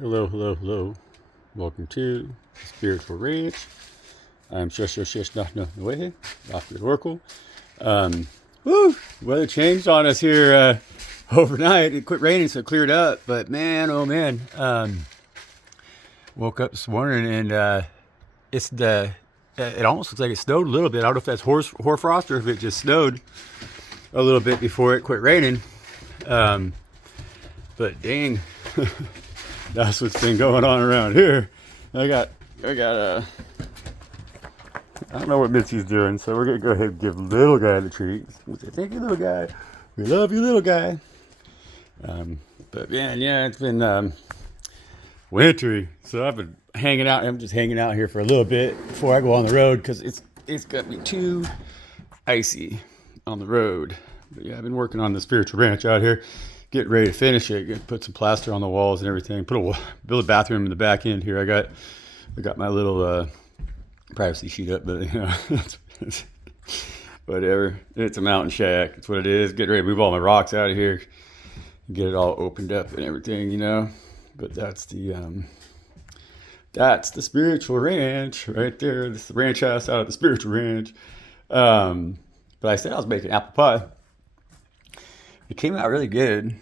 Hello, hello, hello. Welcome to Spiritual Ranch. I'm Way, Dr. Oracle. Um, woo! Weather changed on us here overnight. It quit raining, so it cleared up. But man, oh man, woke up this morning and it's the. It almost looks like it snowed a little bit. I don't know if that's hoarfrost or if it just snowed a little bit before it quit raining. Um, but dang, that's what's been going on around here. I got I don't know what Mitzi's doing, so we're gonna go ahead and give little guy the treat. We'll say, thank you, little guy. We love you, little guy. Um, but man, yeah, it's been wintry, so I've been hanging out. I'm just hanging out here for a little bit before I go on the road because it's got me too icy on the road. But yeah, I've been working on the spiritual ranch out here, getting ready to finish it. Put some plaster on the walls and everything. Build a bathroom in the back end here. I got my little privacy sheet up, but whatever. It's a mountain shack. That's what it is. Get ready to move all my rocks out of here, get it all opened up and everything. But that's the spiritual ranch right there. This is the ranch house out of the spiritual ranch. But I said I was making apple pie. It came out really good.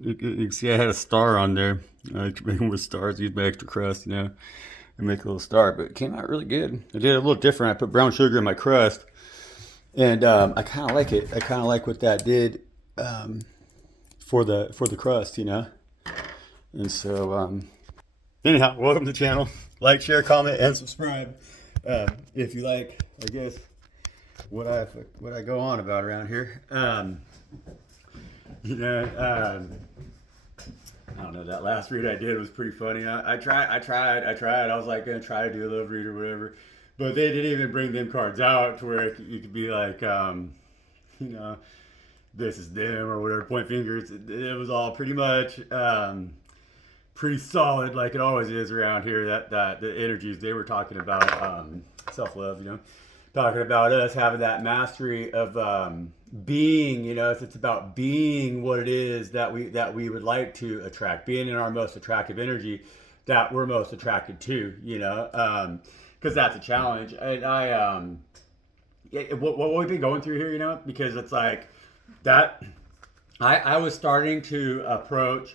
You can see I had a star on there. I make them with stars, use my extra crust, and make a little star. But it came out really good. I did it a little different. I put brown sugar in my crust, and I kind of like it. I kind of like what that did for the crust. And so anyhow, welcome to the channel. Like, share, comment, and subscribe if you like. I guess what I go on about around here. You know, I don't know. That last read I did was pretty funny. I tried. I was like gonna try to do a little read or whatever, but they didn't even bring them cards out to where you could be like, you know, this is them or whatever. Point fingers. It was all pretty much pretty solid, like it always is around here. That the energies they were talking about, self love. Talking about us having that mastery of being, it's about being what it is that we would like to attract, being in our most attractive energy that we're most attracted to, because that's a challenge. And what we've been going through here, because it's like that. I was starting to approach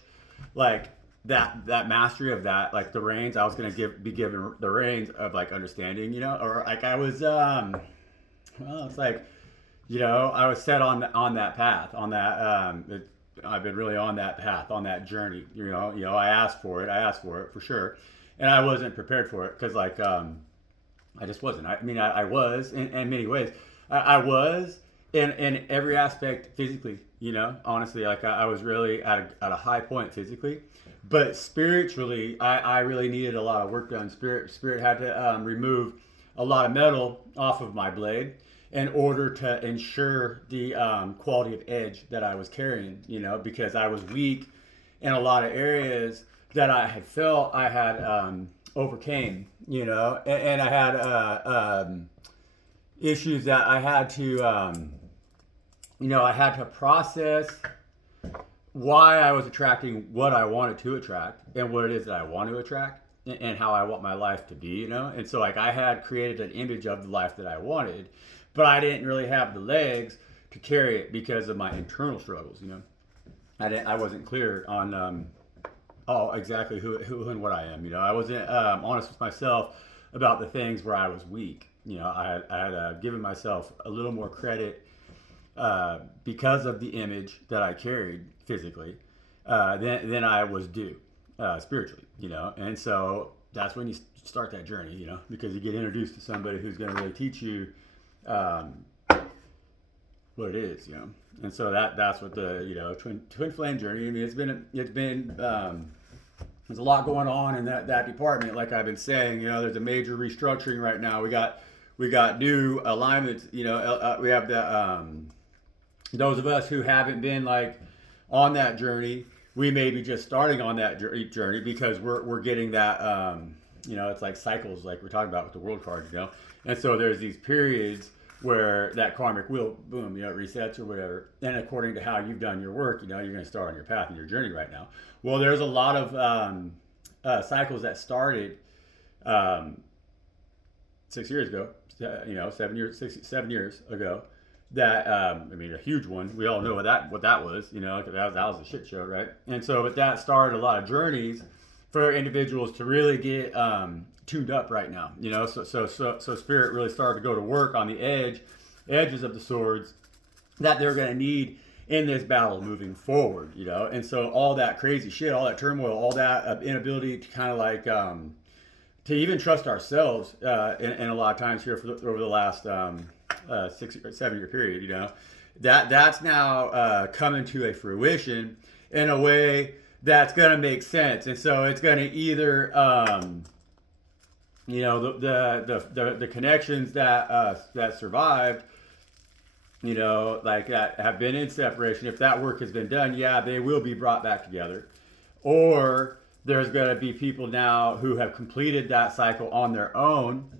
like that mastery of that, like the reins. I was gonna be given the reins of like understanding, or like I was well, it's like, I was set on that path, on that I've been really on that path, on that journey. I asked for it for sure, and I wasn't prepared for it because like I just wasn't. I mean, I was in many ways. I was in every aspect physically. Honestly, like I was really at a high point physically, but spiritually, I really needed a lot of work done. Spirit had to remove a lot of metal off of my blade in order to ensure the quality of edge that I was carrying. Because I was weak in a lot of areas that I had felt I had overcame. And I had issues that I had to, I had to process why I was attracting what I wanted to attract and what it is that I want to attract and how I want my life to be. And so like I had created an image of the life that I wanted, but I didn't really have the legs to carry it because of my internal struggles. I wasn't clear on exactly who and what I am. I wasn't honest with myself about the things where I was weak. I had given myself a little more credit because of the image that I carried physically than I was due spiritually. And so that's when you start that journey. Because you get introduced to somebody who's going to really teach you what it is. And so that's what the twin flame journey. I mean, it's been there's a lot going on in that department. Like I've been saying, there's a major restructuring right now. We got new alignments. We have the those of us who haven't been like on that journey. We may be just starting on that journey because we're getting that. It's like cycles, like we're talking about with the world cards. And so there's these periods where that karmic wheel, boom, it resets or whatever. And according to how you've done your work, you're going to start on your path and your journey right now. Well, there's a lot of cycles that started 6 years ago, 7 years ago. That a huge one. We all know what that was. That was a shit show, right? And so, but that started a lot of journeys for individuals to really get tuned up right now. So spirit really started to go to work on the edges of the swords that they're going to need in this battle moving forward. And so all that crazy shit, all that turmoil, all that inability to kind of like to even trust ourselves, in a lot of times here over the last 6 or 7 year period, that's now coming to a fruition in a way that's going to make sense. And so it's going to either, the connections that survived, like that have been in separation. If that work has been done, yeah, they will be brought back together. Or there's going to be people now who have completed that cycle on their own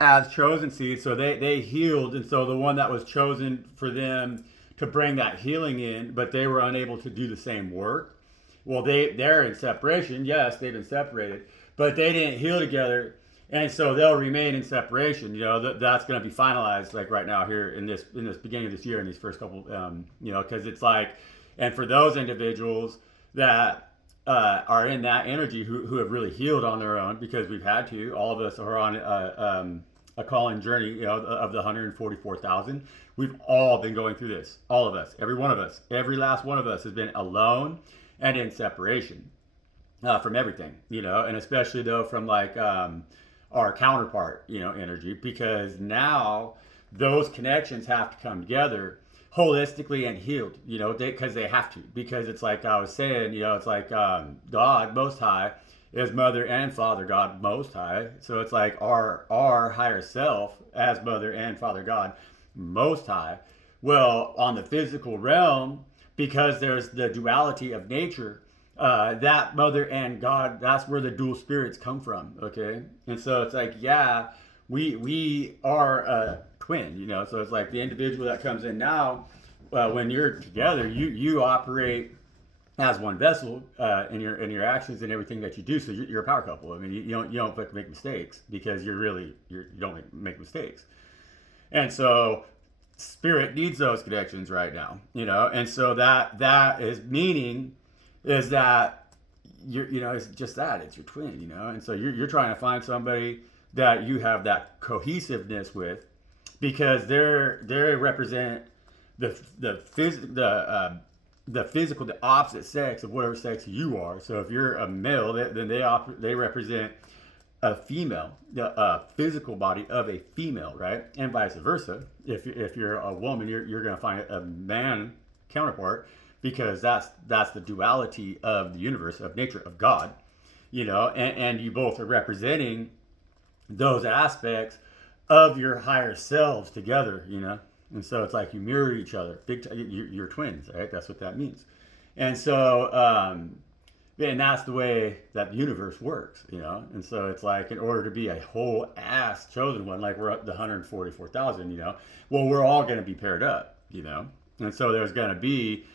as chosen seeds. So they healed. And so the one that was chosen for them to bring that healing in, but they were unable to do the same work. Well, they're in separation. Yes, they've been separated, but they didn't heal together. And so they'll remain in separation. That's going to be finalized like right now here in this beginning of this year, in these first couple, because it's like, and for those individuals that are in that energy who have really healed on their own, because we've had to, all of us are on a calling journey, of the 144,000. We've all been going through this. All of us, every one of us, every last one of us has been alone and in separation from everything, and especially though from like our counterpart, energy, because now those connections have to come together holistically and healed, because they have to, because it's like I was saying, it's like God Most High is Mother and Father God Most High. So it's like our higher self as Mother and Father God Most High. Well, on the physical realm, because there's the duality of nature, that Mother and God, that's where the dual spirits come from, okay? And so it's like, yeah, we are a twin, so it's like the individual that comes in now, when you're together, you operate as one vessel in your actions and everything that you do. So you're a power couple. I mean, you don't make mistakes, because you don't make mistakes. And so spirit needs those connections right now, and so that is meaning is that it's just that it's your twin, and so you're trying to find somebody that you have that cohesiveness with, because they represent the physical, the opposite sex of whatever sex you are. So if you're a male, then they represent a female, the physical body of a female, right? And vice versa. If you're a woman, you're going to find a man counterpart, because that's the duality of the universe, of nature, of God, and you both are representing those aspects of your higher selves together, and so it's like you mirror each other. You're twins, right? That's what that means. And so, and that's the way that the universe works, and so it's like, in order to be a whole ass chosen one, like we're up to 144,000, well, we're all going to be paired up, and so there's going to be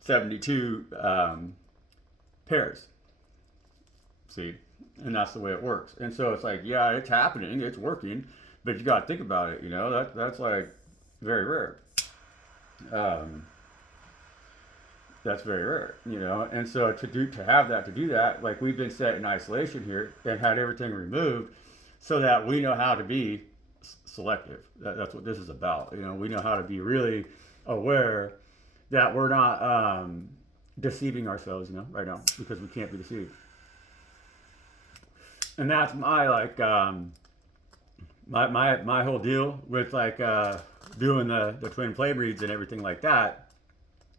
72 pairs. See? And that's the way it works. And so it's like, yeah, it's happening, it's working, but you got to think about it, that's like very rare. That's very rare, and so to do that, like we've been set in isolation here and had everything removed so that we know how to be selective. That's what this is about. We know how to be really aware that we're not deceiving ourselves, right now, because we can't be deceived. And that's my like my whole deal with like doing the twin flame reads and everything like that,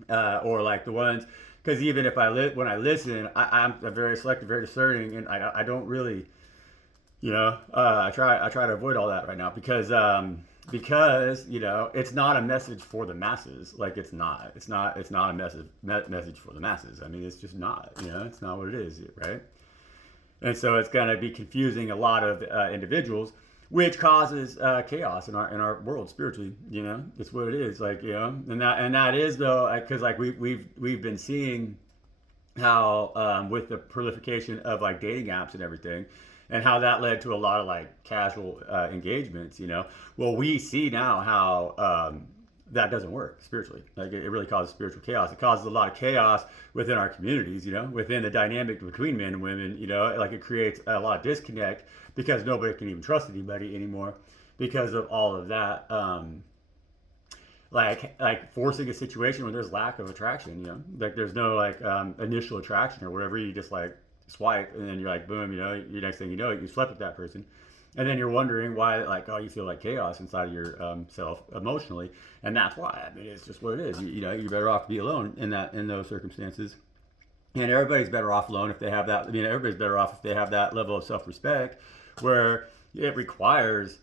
or like the ones, because even if when I listen, I'm very selective, very discerning, and I don't really, I try to avoid all that right now, because it's not a message for the masses. Like it's not a message for the masses. I mean, it's just not, it's not what it is, right? And so it's going to be confusing a lot of individuals which causes chaos in our world spiritually. You know, it's what it is. Like, you know, and that is though, because like we've been seeing how with the proliferation of like dating apps and everything, and how that led to a lot of like casual engagements. You know, well, we see now how that doesn't work spiritually. Like it really causes spiritual chaos. It causes a lot of chaos within our communities, you know, within the dynamic between men and women, you know, like it creates a lot of disconnect because nobody can even trust anybody anymore because of all of that. Like forcing a situation where there's lack of attraction, you know, like there's no like initial attraction or whatever. You just like swipe and then you're like, boom, you know, your next thing you know, you slept with that person. And then you're wondering why, like, oh, you feel like chaos inside of your self emotionally, and that's why. I mean, it's just what it is. You know, you're better off to be alone in those circumstances, and everybody's better off alone if they have that. I mean, everybody's better off if they have that level of self-respect, where it requires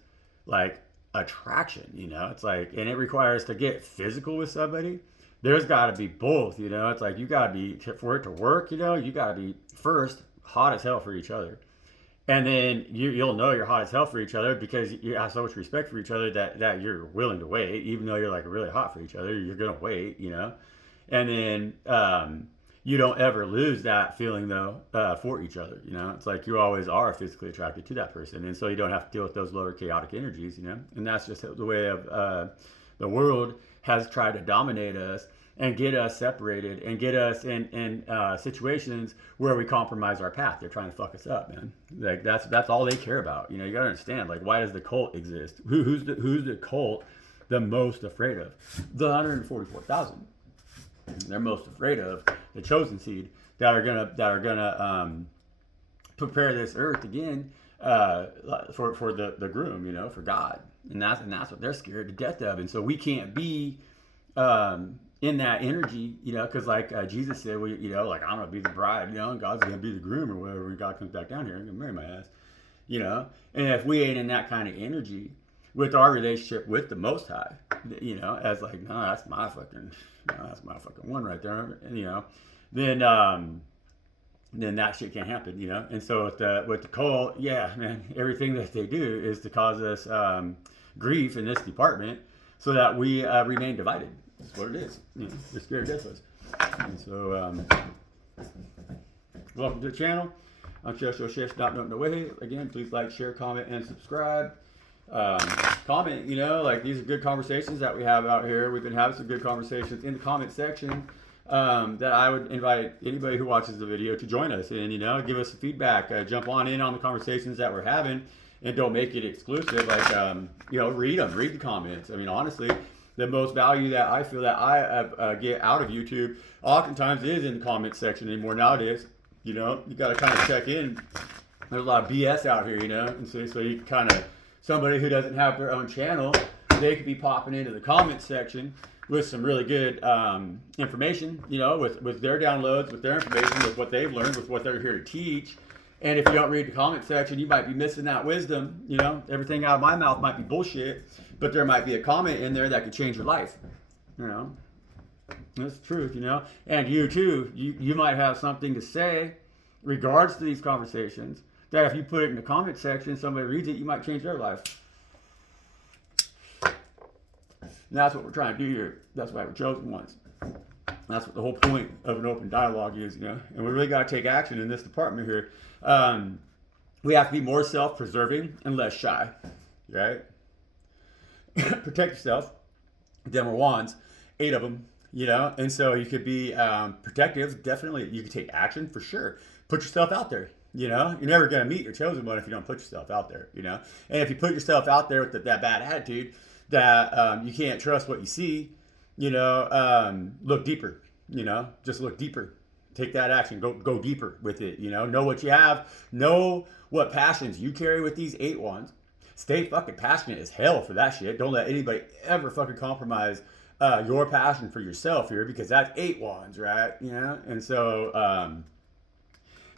like attraction. You know, it's like, and it requires to get physical with somebody. There's got to be both. You know, it's like you got to be, for it to work. You know, you got to be first hot as hell for each other. And then you'll know you're hot as hell for each other because you have so much respect for each other that you're willing to wait, even though you're like really hot for each other. You're gonna wait, you know. And then you don't ever lose that feeling though for each other. You know, it's like you always are physically attracted to that person, and so you don't have to deal with those lower chaotic energies. You know, and that's just the way of the world has tried to dominate us and get us separated and get us in situations where we compromise our path. They're trying to fuck us up, man. Like that's all they care about. You know, you gotta understand. Like, why does the cult exist? Who's the cult the most afraid of? The 144,000. They're most afraid of the chosen seed that are gonna prepare this earth again for the groom. You know, for God, and that's what they're scared to death of. And so we can't be in that energy, you know, because like Jesus said, we, you know, like I'm gonna be the bride, you know, and God's gonna be the groom or whatever. When God comes back down here, I'm gonna marry my ass, you know. And if we ain't in that kind of energy with our relationship with the Most High, you know, as like, no, that's my fucking one right there, and, you know, then that shit can't happen, you know. And so with the cult, yeah, man, everything that they do is to cause us grief in this department, so that we remain divided. That's what it is. You know, the spirit death us. And so, welcome to the channel. I'm Chef. Again, please like, share, comment, and subscribe. Comment, you know, like these are good conversations that we have out here. We've been having some good conversations in the comment section that I would invite anybody who watches the video to join us and, you know, give us feedback. Jump on in on the conversations that we're having and don't make it exclusive. Like, you know, read the comments. I mean, honestly, the most value that I feel that I get out of YouTube oftentimes is in the comment section anymore nowadays. You know, you got to kind of check in. There's a lot of BS out here, you know, and so you kind of, somebody who doesn't have their own channel, they could be popping into the comment section with some really good information, you know, with their downloads, with their information, with what they've learned, with what they're here to teach. And if you don't read the comment section, you might be missing that wisdom. You know, everything out of my mouth might be bullshit, but there might be a comment in there that could change your life. You know, that's the truth, you know. And you too, you might have something to say regards to these conversations that if you put it in the comment section, somebody reads it, you might change their life. And that's what we're trying to do here. That's why we're chosen ones. That's what the whole point of an open dialogue is, you know. And we really got to take action in this department here. We have to be more self-preserving and less shy, right? Protect yourself. Them are wands, 8 of them, you know. And so you could be protective, definitely. You could take action for sure. Put yourself out there, you know. You're never going to meet your chosen one if you don't put yourself out there, you know. And if you put yourself out there with that bad attitude that you can't trust what you see, you know, look deeper, you know, just look deeper. Take that action. Go deeper with it. You know what you have. Know what passions you carry with these 8 wands. Stay fucking passionate as hell for that shit. Don't let anybody ever fucking compromise your passion for yourself here, because that's 8 wands, right? You know, and so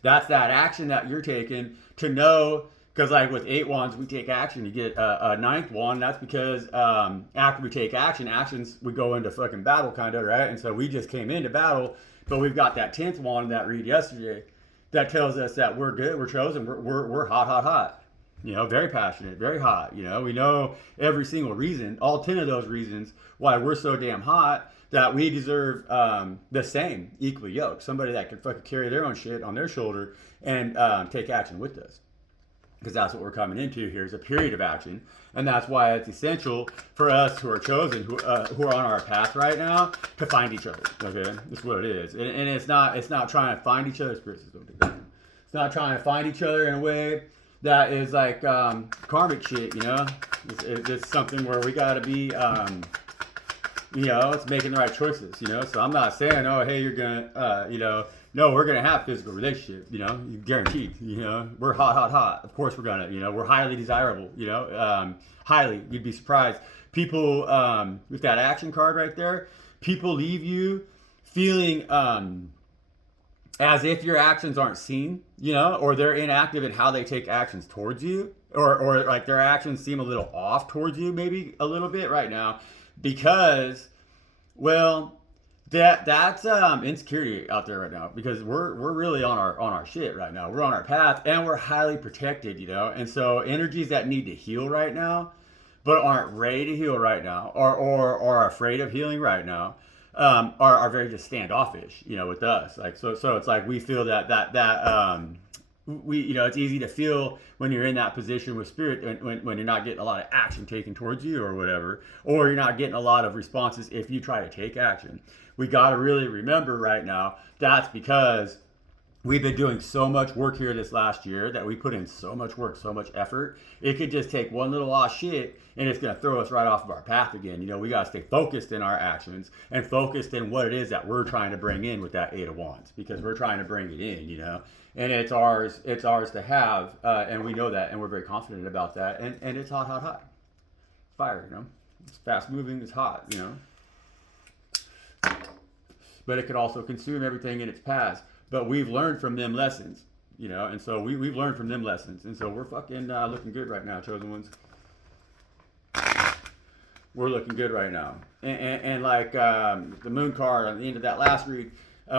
that's that action that you're taking to know. Because like with 8 wands, we take action. You get a 9th wand. That's because after we take actions, we go into fucking battle, kind of, right? And so we just came into battle. But we've got that 10th wand that read yesterday that tells us that we're good, we're chosen, we're hot. You know, very passionate, very hot. You know, we know every single reason, all 10 of those reasons why we're so damn hot that we deserve the same equally yoked. Somebody that can fucking carry their own shit on their shoulder and take action with us. Because that's what we're coming into here is a period of action. And that's why it's essential for us who are chosen, who are on our path right now, to find each other. Okay, that's what it is. And it's not trying to find each other. Spirits don't do that. It's not trying to find each other in a way that is like karmic shit. You know, it's something where we got to be. You know, it's making the right choices. You know, so I'm not saying, oh, hey, you're gonna, you know. No, we're going to have physical relationships, you know, guaranteed, you know, we're hot. Of course we're going to, you know, we're highly desirable, you know, highly, you'd be surprised. People, with that action card right there, people leave you feeling as if your actions aren't seen, you know, or they're inactive in how they take actions towards you, or like their actions seem a little off towards you, maybe a little bit right now, because, well, that's insecurity out there right now, because we're really on our shit right now. We're on our path and we're highly protected, you know. And so energies that need to heal right now, but aren't ready to heal right now, or are afraid of healing right now, are very just standoffish, you know, with us. Like so it's like we feel that we, you know, it's easy to feel when you're in that position with spirit, when you're not getting a lot of action taken towards you or whatever, or you're not getting a lot of responses if you try to take action. We got to really remember right now that's because we've been doing so much work here this last year, that we put in so much work, so much effort. It could just take one little off shit and it's going to throw us right off of our path again. You know, we got to stay focused in our actions and focused in what it is that we're trying to bring in with that 8 of Wands, because we're trying to bring it in, you know, and it's ours to have. And we know that, and we're very confident about that. And it's hot. Fire, you know, it's fast moving, it's hot, you know. But it could also consume everything in its path. But we've learned from them lessons, you know, and so we've learned from them lessons. And so we're fucking looking good right now, chosen ones. We're looking good right now. And like the moon card on the end of that last read,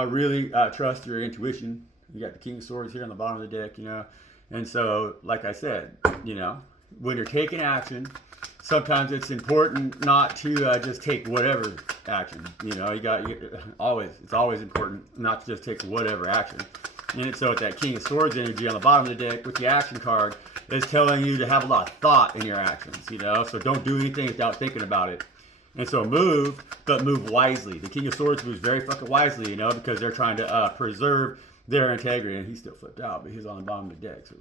really trust your intuition. You got the King of Swords here on the bottom of the deck, you know. And so, like I said, you know, when you're taking action, sometimes it's important not to just take whatever action. You know, it's always important not to just take whatever action. And so with that King of Swords energy on the bottom of the deck with the action card, is telling you to have a lot of thought in your actions, you know. So don't do anything without thinking about it. And so move, but move wisely. The King of Swords moves very fucking wisely, you know, because they're trying to preserve their integrity. And he's still flipped out, but he's on the bottom of the deck. So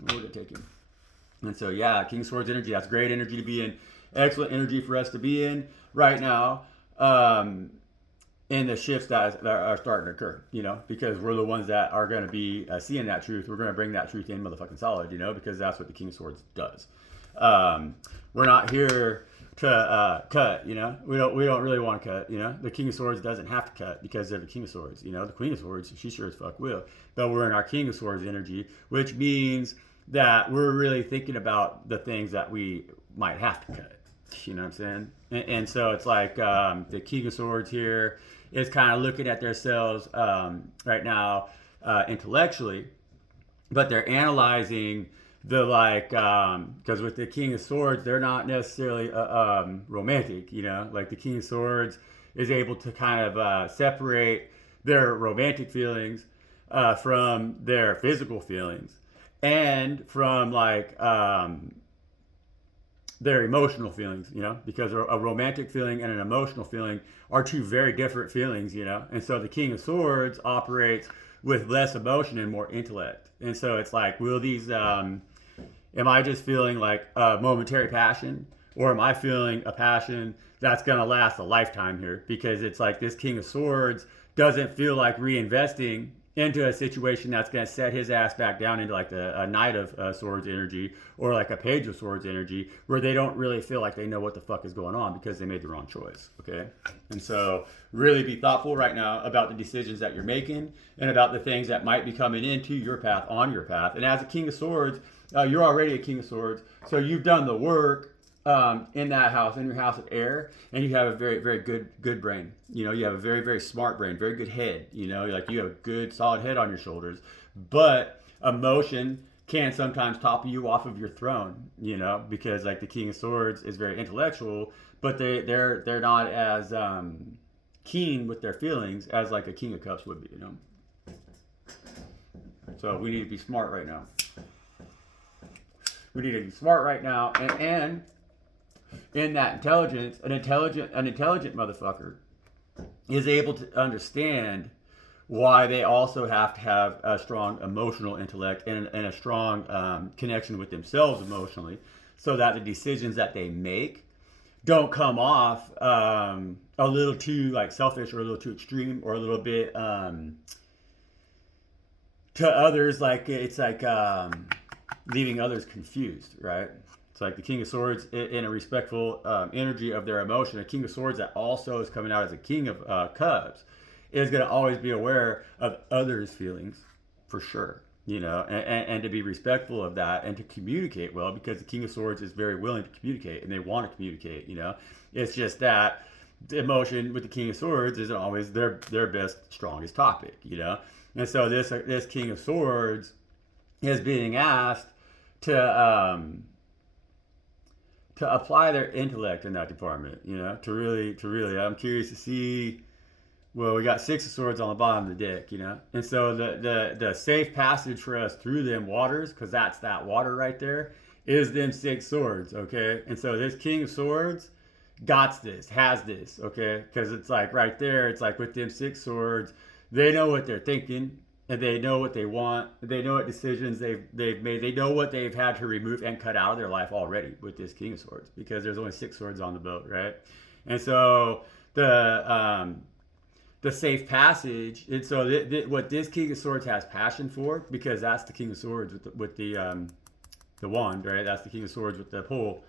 we're going to take him. And so, yeah, King of Swords energy, that's great energy to be in. Excellent energy for us to be in right now. In the shifts that are starting to occur, you know, because we're the ones that are going to be seeing that truth. We're going to bring that truth in motherfucking solid, you know, because that's what the King of Swords does. We're not here to cut, you know. We don't really want to cut, you know. The King of Swords doesn't have to cut because they're the King of Swords, you know. The Queen of Swords, she sure as fuck will. But we're in our King of Swords energy, which means that we're really thinking about the things that we might have to cut. You know what I'm saying? And so it's like the King of Swords here is kind of looking at themselves right now intellectually, but they're analyzing the like, because with the King of Swords, they're not necessarily romantic, you know, like the King of Swords is able to kind of separate their romantic feelings from their physical feelings and from like their emotional feelings, you know, because a romantic feeling and an emotional feeling are two very different feelings, you know. And so the King of Swords operates with less emotion and more intellect. And so it's like, will these, am I just feeling like a momentary passion, or am I feeling a passion that's going to last a lifetime here? Because it's like this King of Swords doesn't feel like reinvesting into a situation that's going to set his ass back down into like a Knight of Swords energy, or like a Page of Swords energy, where they don't really feel like they know what the fuck is going on because they made the wrong choice, okay? And so really be thoughtful right now about the decisions that you're making and about the things that might be coming into your path, on your path. And as a King of Swords, you're already a King of Swords, so you've done the work in that house, in your house of air, and you have a very, very good brain. You know, you have a very, very smart brain, very good head. You know, like you have a good, solid head on your shoulders. But emotion can sometimes topple you off of your throne, you know, because like the King of Swords is very intellectual, but they're not as keen with their feelings as like a King of Cups would be, you know. So we need to be smart right now. We need to be smart right now, and in that intelligence, an intelligent motherfucker is able to understand why they also have to have a strong emotional intellect and a strong connection with themselves emotionally, so that the decisions that they make don't come off a little too like selfish or a little too extreme or a little bit to others like it's like leaving others confused, right? It's like the King of Swords in a respectful energy of their emotion. A King of Swords that also is coming out as a King of Cups is going to always be aware of others' feelings, for sure, you know, and to be respectful of that and to communicate well, because the King of Swords is very willing to communicate and they want to communicate, you know. It's just that the emotion with the King of Swords isn't always their best, strongest topic, you know. And so this King of Swords is being asked to apply their intellect in that department, you know, to really. I'm curious to see. Well, we got 6 of Swords on the bottom of the deck, you know, and so the safe passage for us through them waters, because that's that water right there, is them 6 swords, okay. And so this King of Swords has this, okay, because it's like right there, it's like with them 6 swords, they know what they're thinking. And they know what they want. They know what decisions they've made. They know what they've had to remove and cut out of their life already with this King of Swords, because there's only 6 swords on the boat, right? And so the safe passage. And so what this King of Swords has passion for, because that's the King of Swords with the wand, right? That's the King of Swords with the pole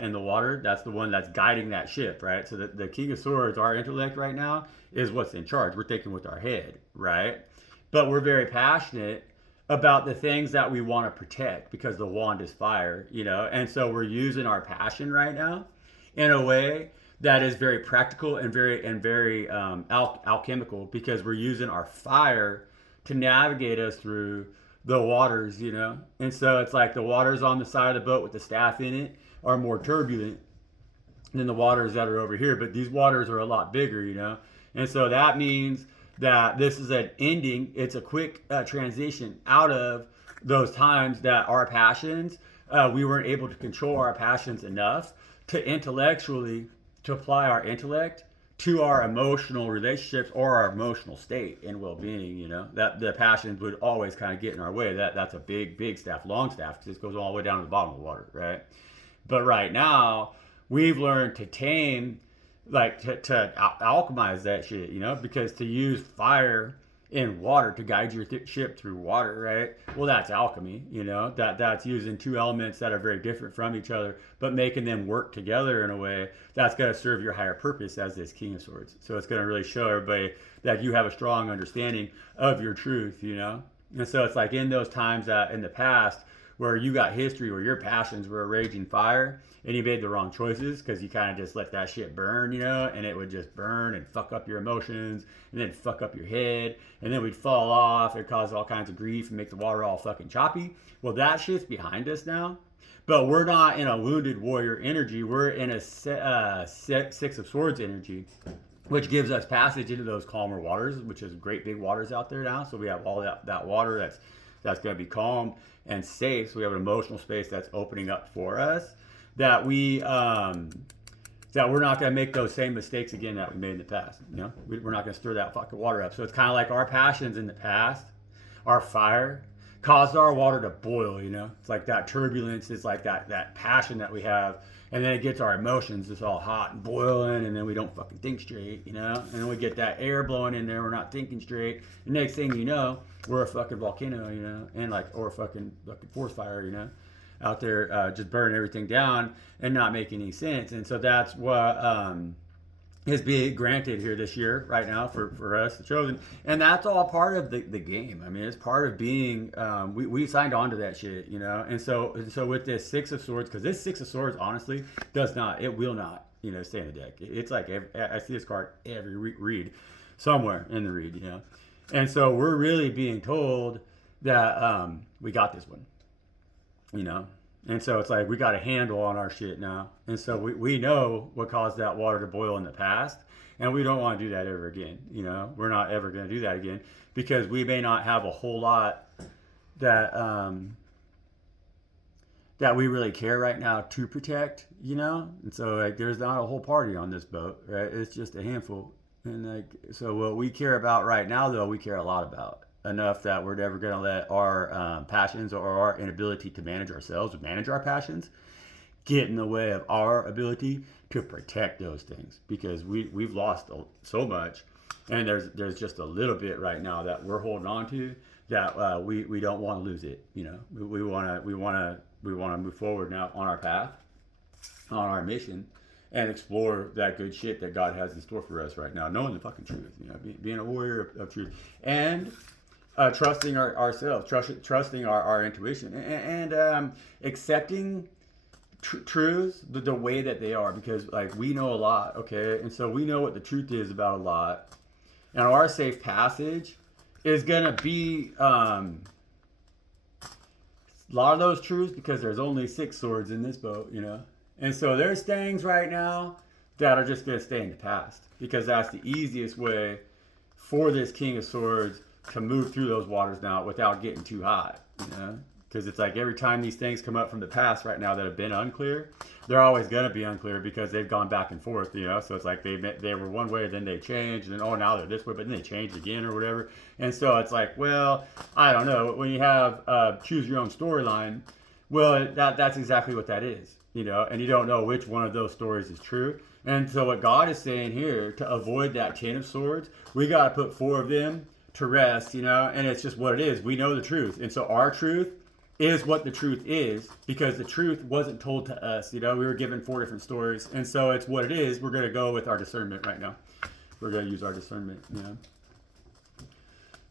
in the water. That's the one that's guiding that ship, right? So the King of Swords, our intellect right now, is what's in charge. We're thinking with our head, right? But we're very passionate about the things that we want to protect, because the wand is fire, you know. And so we're using our passion right now in a way that is very practical and very alchemical, because we're using our fire to navigate us through the waters, you know. And so it's like the waters on the side of the boat with the staff in it are more turbulent than the waters that are over here, but these waters are a lot bigger, you know. And so that means that this is an ending. It's a quick transition out of those times that our passions, we weren't able to control our passions enough to intellectually, to apply our intellect to our emotional relationships or our emotional state and well-being, you know. That the passions would always kind of get in our way. That's a big staff, long staff, because this goes all the way down to the bottom of the water, right? But right now, we've learned to tame, like to alchemize that shit, you know, because to use fire in water to guide your ship through water, right? Well, that's alchemy, you know. That's using 2 elements that are very different from each other, but making them work together in a way that's going to serve your higher purpose as this King of Swords. So it's going to really show everybody that you have a strong understanding of your truth, you know. And so it's like in those times that in the past where you got history where your passions were a raging fire and you made the wrong choices because you kind of just let that shit burn, you know, and it would just burn and fuck up your emotions and then fuck up your head, and then we'd fall off and cause all kinds of grief and make the water all fucking choppy. Well, that shit's behind us now, but we're not in a wounded warrior energy. We're in a 6 of Swords energy, which gives us passage into those calmer waters, which is great big waters out there now. So we have all that water that's going to be calm and safe. So we have an emotional space that's opening up for us, that we that we're not going to make those same mistakes again that we made in the past. You know, we're not going to stir that fucking water up. So it's kind of like our passions in the past, our fire caused our water to boil. You know, it's like that turbulence is like that passion that we have, and then it gets our emotions just all hot and boiling, and then we don't fucking think straight. You know, and then we get that air blowing in there. We're not thinking straight. The next thing you know, we're a fucking volcano. You know, and like or a fucking forest fire. You know, out there just burning everything down and not making any sense. And so that's what is being granted here this year right now for us, the chosen. And that's all part of the game. I mean, it's part of being, we signed on to that shit, you know. And so with this 6 of Swords, because this 6 of Swords honestly will not, you know, stay in the deck. It's like I see this card every read somewhere in the read, you know. And so we're really being told that we got this one, you know. And so it's like we got a handle on our shit now. And so we know what caused that water to boil in the past. And we don't want to do that ever again. You know, we're not ever going to do that again because we may not have a whole lot that that we really care right now to protect, you know. And so like there's not a whole party on this boat, right? It's just a handful. And like so what we care about right now though, we care a lot about enough that we're never going to let our passions or our inability to manage ourselves, manage our passions, get in the way of our ability to protect those things because we've lost so much, and there's just a little bit right now that we're holding on to that we don't want to lose it. You know, we want to move forward now on our path, on our mission, and explore that good shit that God has in store for us right now, knowing the fucking truth. You know, being a warrior of truth and trusting ourselves, trusting our intuition, and accepting truths the way that they are, because like we know a lot, okay, and so we know what the truth is about a lot, and our safe passage is gonna be a lot of those truths because there's only 6 swords in this boat, you know, and so there's things right now that are just gonna stay in the past because that's the easiest way for this King of Swords to move through those waters now without getting too hot, you know? Because it's like every time these things come up from the past right now that have been unclear, they're always going to be unclear because they've gone back and forth, you know? So it's like they were one way, then they changed, and then, oh, now they're this way, but then they changed again or whatever. And so it's like, well, I don't know. When you have choose your own storyline, well, that's exactly what that is, you know? And you don't know which one of those stories is true. And so what God is saying here, to avoid that 10 of swords, we got to put 4 of them to rest, you know, and it's just what it is. We know the truth. And so our truth is what the truth is because the truth wasn't told to us, you know. We were given 4 different stories, and so it's what it is. We're going to go with our discernment right now. We're going to use our discernment, you know.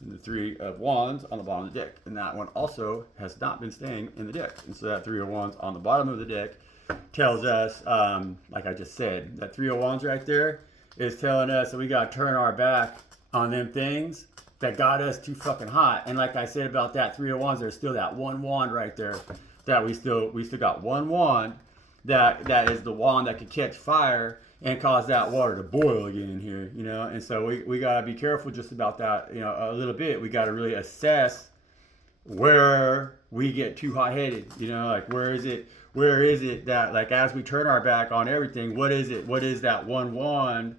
And the 3 of Wands on the bottom of the deck, and that one also has not been staying in the deck. And so that 3 of Wands on the bottom of the deck tells us, like I just said, that 3 of Wands right there is telling us that we got to turn our back on them things that got us too fucking hot. And like I said about that 3 of Wands, there's still that 1 wand right there that we still got 1 wand that is the wand that could catch fire and cause that water to boil again here, you know. And so we gotta be careful just about that, you know, a little bit. We gotta really assess where we get too hot-headed, you know, like where is it that, like, as we turn our back on everything, what is that 1 wand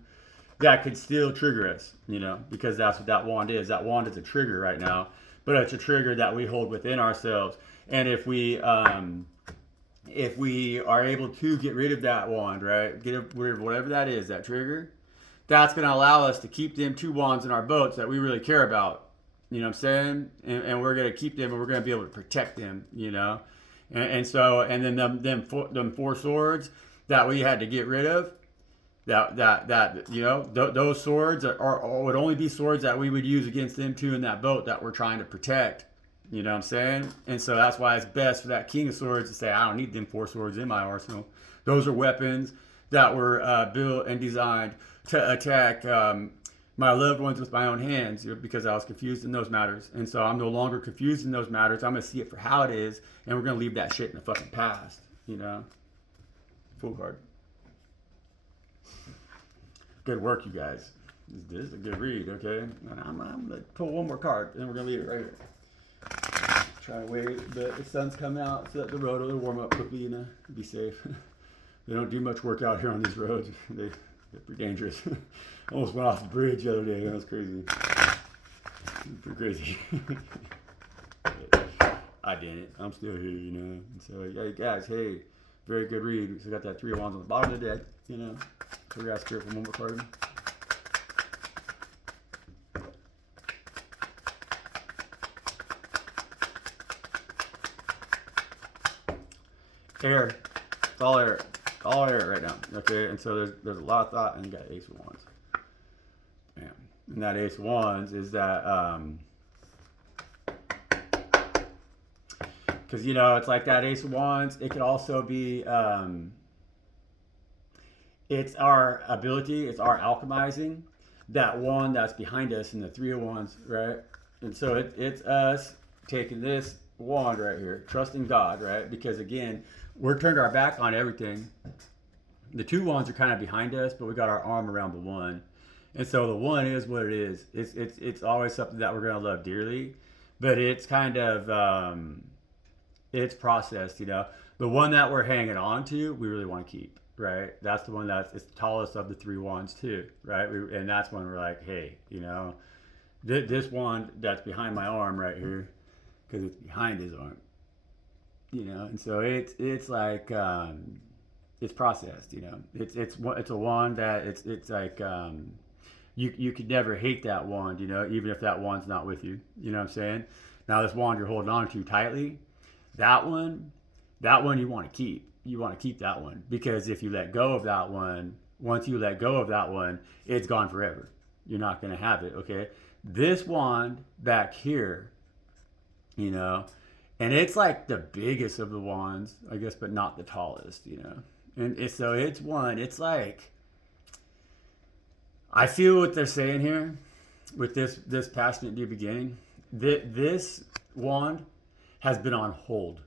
that could still trigger us, you know, because that's what that wand is. That wand is a trigger right now, but it's a trigger that we hold within ourselves. And if we are able to get rid of that wand, right, get rid of whatever that is, that trigger, that's going to allow us to keep them 2 wands in our boats that we really care about. You know what I'm saying? And we're going to keep them, and we're going to be able to protect them, you know. And so, and then them 4 swords that we had to get rid of, that you know, those swords would only be swords that we would use against them too in that boat that we're trying to protect. You know what I'm saying? And so that's why it's best for that King of Swords to say, I don't need them 4 swords in my arsenal. Those are weapons that were built and designed to attack my loved ones with my own hands, you know, because I was confused in those matters. And so I'm no longer confused in those matters. I'm going to see it for how it is, and we're going to leave that shit in the fucking past, you know? Full card. Good work, you guys. This is a good read, okay? And I'm going to pull 1 more card, and we're going to leave it right here. Try to wait, the sun's coming out so that the road will warm up quickly, you know, be safe. They don't do much work out here on these roads. They're pretty dangerous. Almost went off the bridge the other day. That was crazy. Pretty crazy. I didn't. I'm still here, you know. And so, yeah, guys, hey, very good read. So we got that 3 of Wands on the bottom of the deck, you know. So we got Spirit for 1 more card. Air. It's all air. All air right now. Okay, and so there's a lot of thought, and you got Ace of Wands. Yeah. And that Ace of Wands is that because, you know, it's like that Ace of Wands, it could also be it's our ability, it's our alchemizing that one that's behind us in the 3 of Wands, right? And so it's us taking this wand right here, trusting God, right? Because again, we're turned our back on everything. The two wands are kind of behind us, but we got our arm around the one. And so the one is what it is. It's always something that we're gonna love dearly, but it's kind of it's processed, you know. The one that we're hanging on to, we really want to keep, right? That's the one that's it's the tallest of the three wands too, right? And that's when we're like, hey, you know, this wand that's behind my arm right here, because it's behind his arm, you know. And so it's like it's processed, you know. It's a wand that it's like you could never hate that wand, you know, even if that wand's not with you. You know what I'm saying? Now this wand you're holding on to tightly, that one you want to keep. You want to keep that one because if you let go of that one, once you let go of that one, it's gone forever. You're not going to have it, okay? This wand back here, you know, and it's like the biggest of the wands, I guess, but not the tallest, you know. And so it's one, it's like, I feel what they're saying here with this passionate new beginning. This wand has been on hold,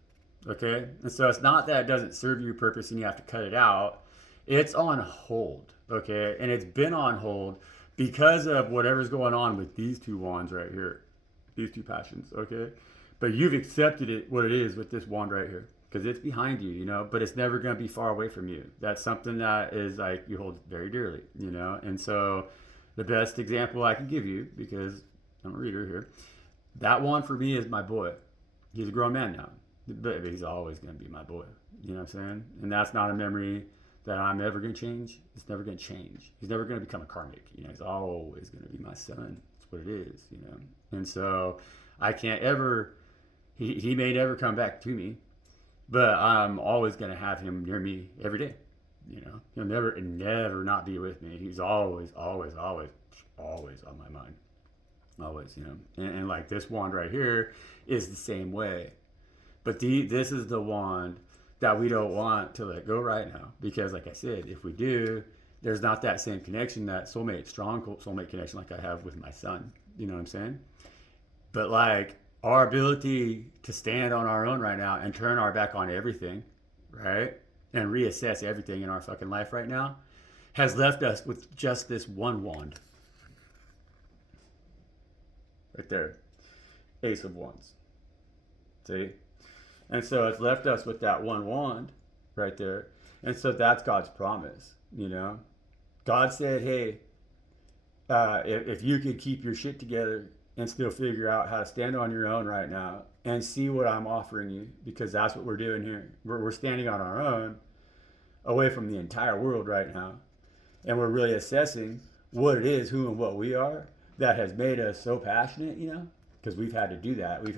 okay? And so it's not that it doesn't serve your purpose and you have to cut it out. It's on hold, okay? And it's been on hold because of whatever's going on with these two wands right here, these two passions, okay? But you've accepted it, what it is with this wand right here, because it's behind you, you know, but it's never going to be far away from you. That's something that is like you hold very dearly, you know. And so the best example I can give you, because I'm a reader here, that wand for me is my boy. He's a grown man now, but he's always going to be my boy. You know what I'm saying? And that's not a memory that I'm ever going to change. It's never going to change. He's never going to become a karmic. You know, he's always going to be my son. That's what it is, you know. And so I can't ever, he may never come back to me, but I'm always going to have him near me every day. You know, he'll never not be with me. He's always on my mind. Always, you know. And like this wand right here is the same way. But this is the wand that we don't want to let go right now. Because like I said, if we do, there's not that same connection, that strong soulmate connection like I have with my son. You know what I'm saying? But like our ability to stand on our own right now and turn our back on everything, right? And reassess everything in our fucking life right now has left us with just this one wand. Right there. Ace of Wands. See? And so it's left us with that one wand right there. And so that's God's promise, you know? God said, hey, if you could keep your shit together and still figure out how to stand on your own right now and see what I'm offering you, because that's what we're doing here. We're standing on our own away from the entire world right now. And we're really assessing what it is, who and what we are, that has made us so passionate, you know, because we've had to do that. We've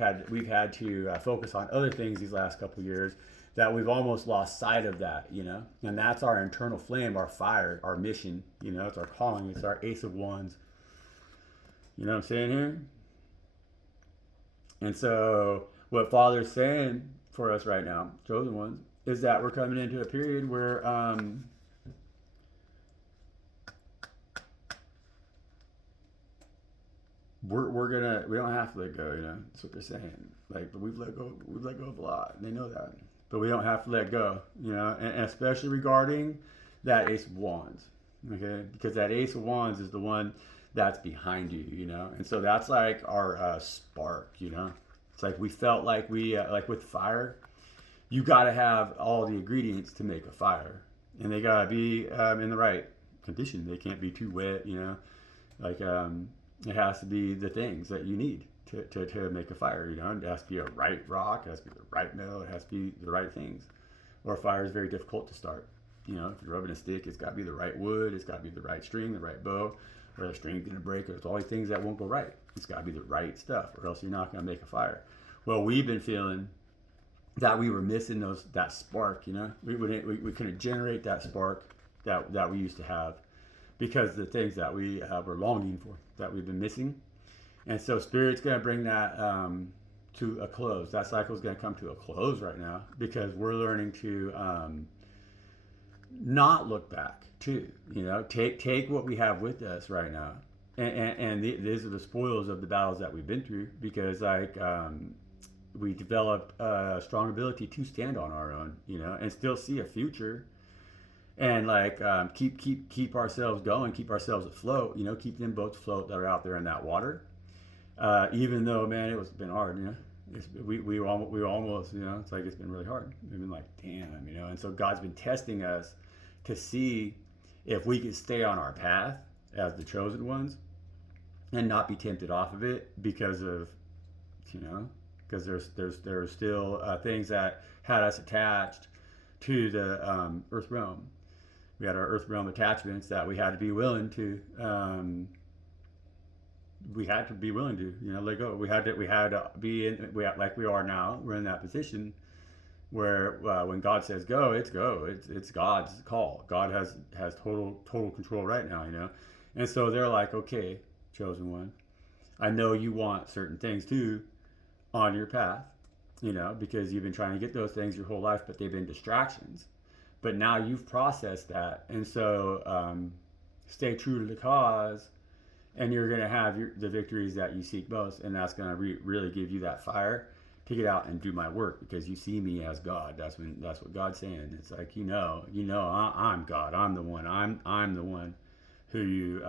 had to focus on other things these last couple of years that we've almost lost sight of that, you know. And that's our internal flame, our fire, our mission, you know. It's our calling. It's our Ace of Wands. You know what I'm saying here? And so what Father's saying for us right now, chosen ones, is that we're coming into a period where we don't have to let go, you know. That's what they're saying. Like, but we've let go of a lot. And they know that. But we don't have to let go, you know, and especially regarding that Ace of Wands. Okay? Because that Ace of Wands is the one that's behind you, you know. And so that's like our spark, you know. It's like we felt like we like with fire, you got to have all the ingredients to make a fire, and they got to be in the right condition. They can't be too wet, you know. Like it has to be the things that you need to make a fire, you know. It has to be a right rock, it has to be the right metal, it has to be the right things. Or a fire is very difficult to start. You know, if you're rubbing a stick, it's got to be the right wood, it's got to be the right string, the right bow, or the string's going to break, or there's all these things that won't go right. It's got to be the right stuff, or else you're not going to make a fire. Well, we've been feeling that we were missing that spark, you know. We couldn't generate that spark that we used to have because the things that we were longing for, that we've been missing. And so Spirit's going to bring that to a close. That cycle is going to come to a close right now because we're learning to not look back too, you know. Take what we have with us right now. And these are the spoils of the battles that we've been through, because like we develop a strong ability to stand on our own, you know, and still see a future, and like keep ourselves going, keep ourselves afloat, you know, keep them boats afloat that are out there in that water. Even though, man, it's been hard, you know. We almost, you know, it's like it's been really hard. We've been like, damn, you know. And so God's been testing us to see if we can stay on our path as the chosen ones and not be tempted off of it because of, you know, because there's still things that had us attached to the earth realm. We had our earth realm attachments that we had to be willing to you know, let go. We had to be in, like we are now. We're in that position where when God says go, it's go. It's God's call. God has total control right now, you know. And so they're like, okay, chosen one, I know you want certain things too on your path, you know, because you've been trying to get those things your whole life, but they've been distractions. But now you've processed that, and so stay true to the cause, and you're going to have the victories that you seek most, and that's going to really give you that fire to get out and do my work, because you see me as God. That's what God's saying. It's like, you know, I'm God. I'm the one. I'm the one who you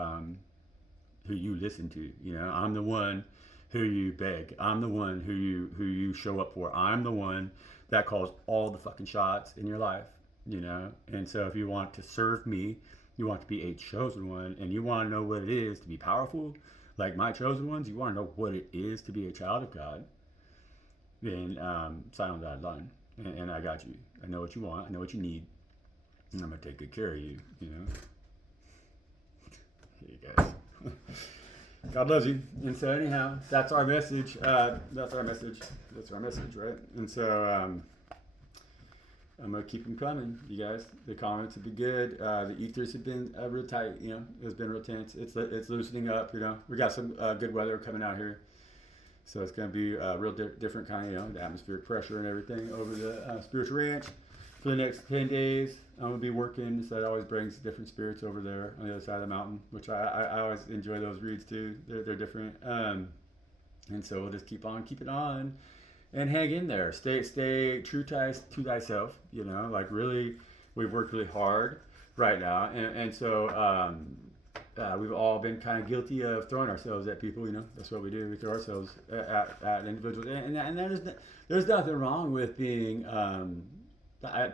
listen to. You know, I'm the one who you beg. I'm the one who you show up for. I'm the one that calls all the fucking shots in your life. You know, and so if you want to serve me, you want to be a chosen one, and you want to know what it is to be powerful, like my chosen ones, you want to know what it is to be a child of God, then sign on that line, and I got you. I know what you want. I know what you need, and I'm going to take good care of you, you know. Hey, guys. God loves you. And so anyhow, that's our message. That's our message, right? And so I'm gonna keep them coming, you guys. The comments have been good. The ethers have been real tight, you know. It's been real tense. It's loosening up, you know. We got some good weather coming out here, so it's gonna be a real different kind of, you know, the atmospheric pressure and everything over the spiritual ranch for the next 10 days. I'm gonna be working, so that always brings different spirits over there on the other side of the mountain, which I always enjoy those reads too. They're different, and so we'll just keep it on. And hang in there. Stay true to thyself. You know, like really, we've worked really hard right now, and so we've all been kind of guilty of throwing ourselves at people. You know, that's what we do. We throw ourselves at individuals, and there's nothing wrong with being.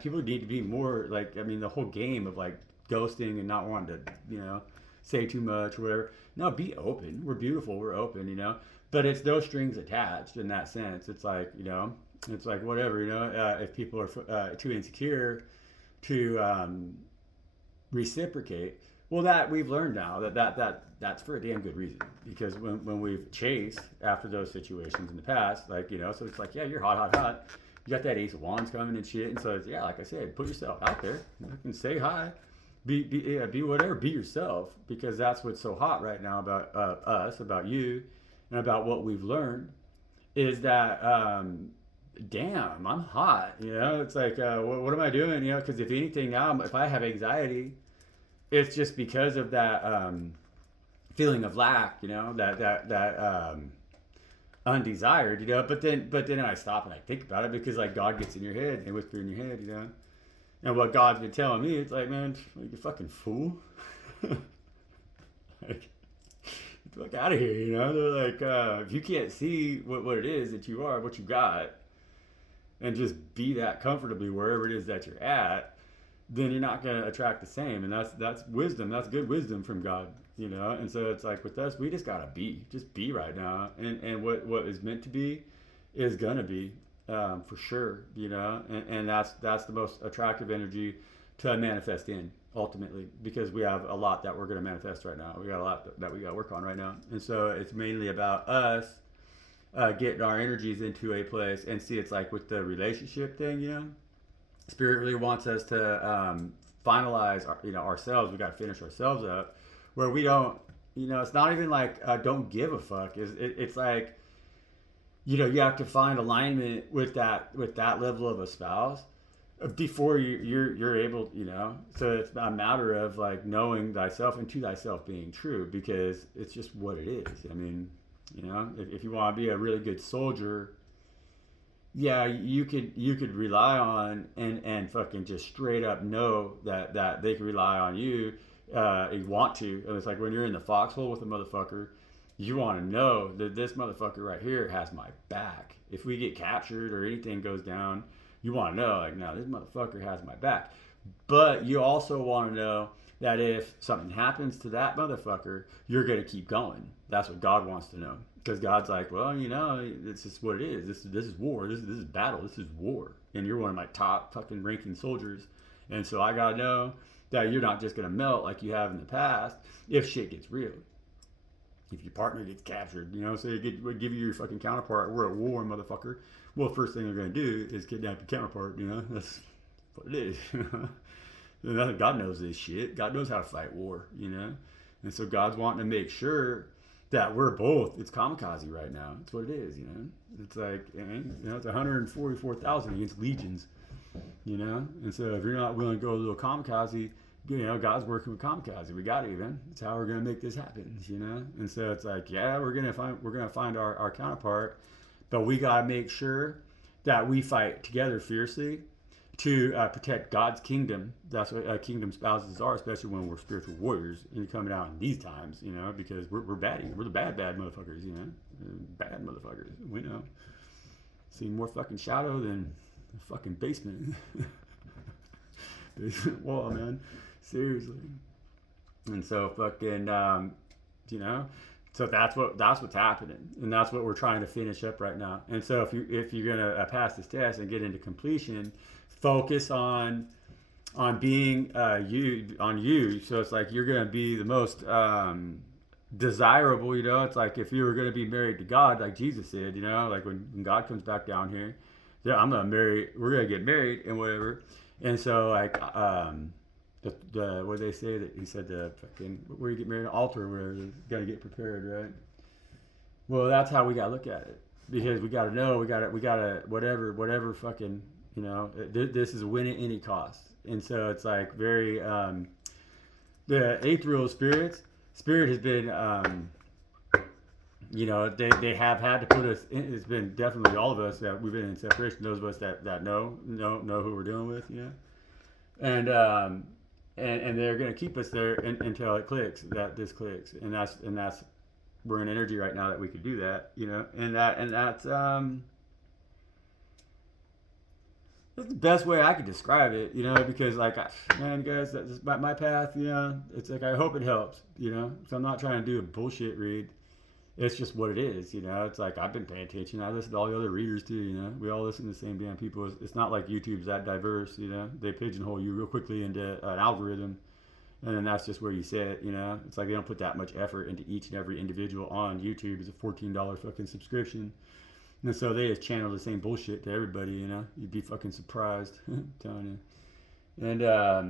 People need to be more like. I mean, the whole game of like ghosting and not wanting to, you know, say too much or whatever. No, be open. We're beautiful. We're open. You know. But it's no strings attached in that sense. It's like, you know, it's like whatever, you know, if people are too insecure to reciprocate, well, that we've learned now that's for a damn good reason. Because when we've chased after those situations in the past, like, you know, so it's like, yeah, you're hot. You got that Ace of Wands coming and shit. And so, it's, yeah, like I said, put yourself out there and say hi. Be whatever, be yourself. Because that's what's so hot right now about us, about you. And about what we've learned is that, damn, I'm hot. You know, it's like, what am I doing? You know, because if anything now, if I have anxiety, it's just because of that feeling of lack. You know, that undesired. You know, but then I stop and I think about it, because like God gets in your head and whisper in your head. You know, and what God's been telling me, it's like, man, you fucking fool. Like, look out of here, you know. They're like, if you can't see what it is that you are, what you got, and just be that comfortably wherever it is that you're at, then you're not going to attract the same. And that's wisdom. That's good wisdom from God, you know. And so it's like with us, we just gotta just be right now, and what is meant to be is gonna be, for sure, you know. And that's the most attractive energy to manifest in. Ultimately, because we have a lot that we're going to manifest right now. We got a lot that we got to work on right now. And so it's mainly about us getting our energies into a place. And see, it's like with the relationship thing, you know, Spirit really wants us to finalize ourselves. We got to finish ourselves up, where we don't, you know, it's not even like don't give a fuck. It's like, you know, you have to find alignment with that level of a spouse before you're able, you know. So it's a matter of like knowing thyself and to thyself being true, because it's just what it is. I mean, you know, if you want to be a really good soldier, yeah, you could rely on and fucking just straight up know that they can rely on you. You want to. And it's like when you're in the foxhole with a motherfucker, you want to know that this motherfucker right here has my back. If we get captured or anything goes down, you want to know like, no, this motherfucker has my back. But you also want to know that if something happens to that motherfucker, you're going to keep going. That's what God wants to know. Because God's like, well, this is what it is. This is war. This is battle. This is war. And you're one of my top fucking ranking soldiers. And so I got to know that you're not just going to melt like you have in the past if shit gets real. If your partner gets captured, so we give you your fucking counterpart. We're at war, motherfucker. Well, first thing they're going to do is kidnap your counterpart. That's what it is. God knows this shit. God knows how to fight war. And so God's wanting to make sure that we're both. It's kamikaze right now. That's what it is. It's like it's 144,000 against legions. And so if you're not willing to go a little kamikaze, God's working with kamikaze. We got to even. It's how we're gonna make this happen. And so it's like, yeah, we're gonna find our counterpart, but we gotta make sure that we fight together fiercely to protect God's kingdom. That's what kingdom spouses are, especially when we're spiritual warriors and coming out in these times. Because we're baddies. We're the bad motherfuckers. Bad motherfuckers. We know. See more fucking shadow than a fucking basement. Basement wall, man. Seriously. And so fucking, so that's what's happening, and that's what we're trying to finish up right now. And so if you're gonna pass this test and get into completion, focus on being you. So it's like you're gonna be the most desirable. It's like if you were gonna be married to God, like Jesus said. Like when God comes back down here, yeah, we're gonna get married and whatever. And so like the what they say that he said the fucking where you get married, an altar where you gotta get prepared, right? Well, that's how we gotta look at it, because we gotta know we gotta whatever fucking this is a win at any cost. And so it's like very the eighth rule of spirit has been they have had to put us in. It's been definitely all of us that we've been in separation. Those of us that know who we're dealing with, and they're gonna keep us there until it clicks. That this clicks, and that's we're in energy right now that we could do that, and that's the best way I could describe it, because like, man, guys, that's my path, it's like, I hope it helps, so I'm not trying to do a bullshit read. It's just what it is, It's like I've been paying attention. I listen to all the other readers too, We all listen to the same damn people. It's not like YouTube's that diverse, They pigeonhole you real quickly into an algorithm, and then that's just where you sit, It's like they don't put that much effort into each and every individual on YouTube. It's a $14 fucking subscription, and so they just channel the same bullshit to everybody, You'd be fucking surprised, I'm telling you. And or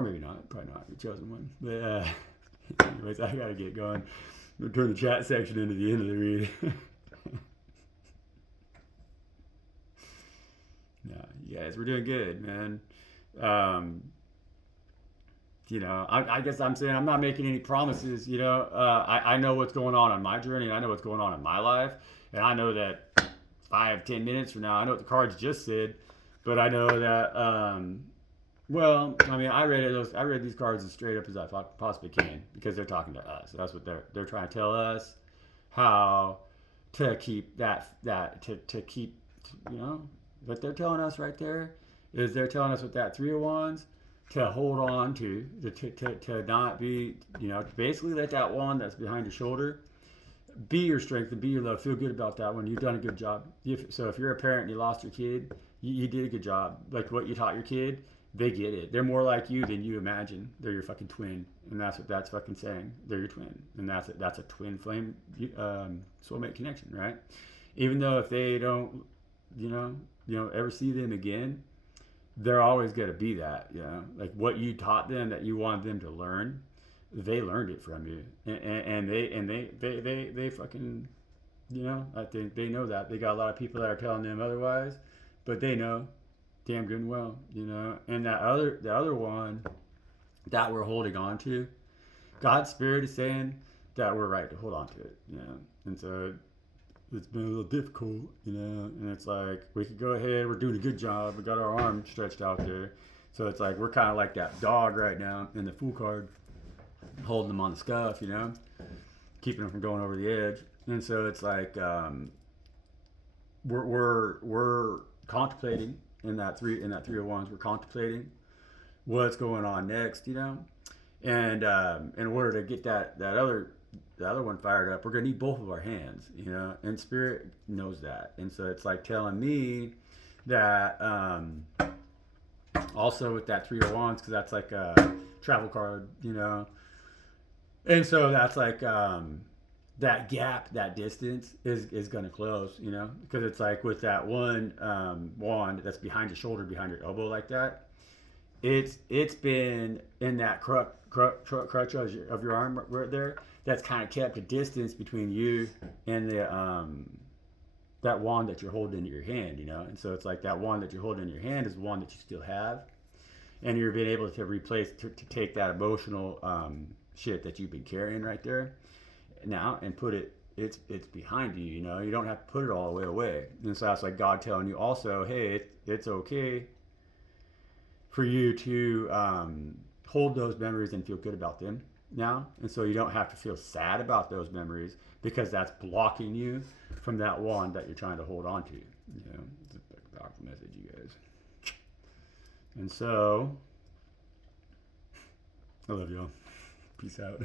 maybe not, probably not your chosen one. But anyways, I gotta get going. We'll turn the chat section into the end of the read. No, you guys, we're doing good, man. I guess I'm saying I'm not making any promises. I know what's going on my journey, and I know what's going on in my life, and I know that 5-10 minutes from now, I know what the cards just said, but I know that. Well, I mean, I read these cards as straight up as I possibly can, because they're talking to us. That's what they're trying to tell us, how to keep to keep, what they're telling us right there is they're telling us with that Three of Wands to hold on to not be, basically let that wand that's behind your shoulder be your strength and be your love. Feel good about that one. You've done a good job. So if you're a parent and you lost your kid, you did a good job. Like what you taught your kid, they get it. They're more like you than you imagine. They're your fucking twin, and that's what that's fucking saying. They're your twin, and that's a twin flame soulmate connection, right? Even though if they don't, ever see them again, they're always gonna be that, like what you taught them that you wanted them to learn, they learned it from you, and they fucking, I think they know that. They got a lot of people that are telling them otherwise, but they know damn good and well, and the other one that we're holding on to, God's spirit is saying that we're right to hold on to it, and so it's been a little difficult, you know. And it's like we could go ahead. We're doing a good job. We got our arm stretched out there, so it's like we're kind of like that dog right now in the fool card, holding them on the scuff, you know, keeping them from going over the edge. And so it's like we're contemplating in that 301s. We're contemplating what's going on next, you know. And in order to get the other one fired up, we're gonna need both of our hands, you know. And Spirit knows that, and so it's like telling me that also with that 301s, because that's like a travel card, you know. And so that's like that gap, that distance is going to close, you know, because it's like with that one wand that's behind your shoulder, behind your elbow, like that. It's been in that crutch of your arm right there. That's kind of kept a distance between you and the that wand that you're holding in your hand, you know. And so it's like that wand that you're holding in your hand is the one that you still have, and you're being able to replace to take that emotional shit that you've been carrying right there now and put it's behind you, you know. You don't have to put it all the way away. And so that's like God telling you also, hey, it's okay for you to hold those memories and feel good about them now. And so you don't have to feel sad about those memories because that's blocking you from that wand that you're trying to hold on to, you know. It's a powerful message, you guys. And so I love y'all. Peace out.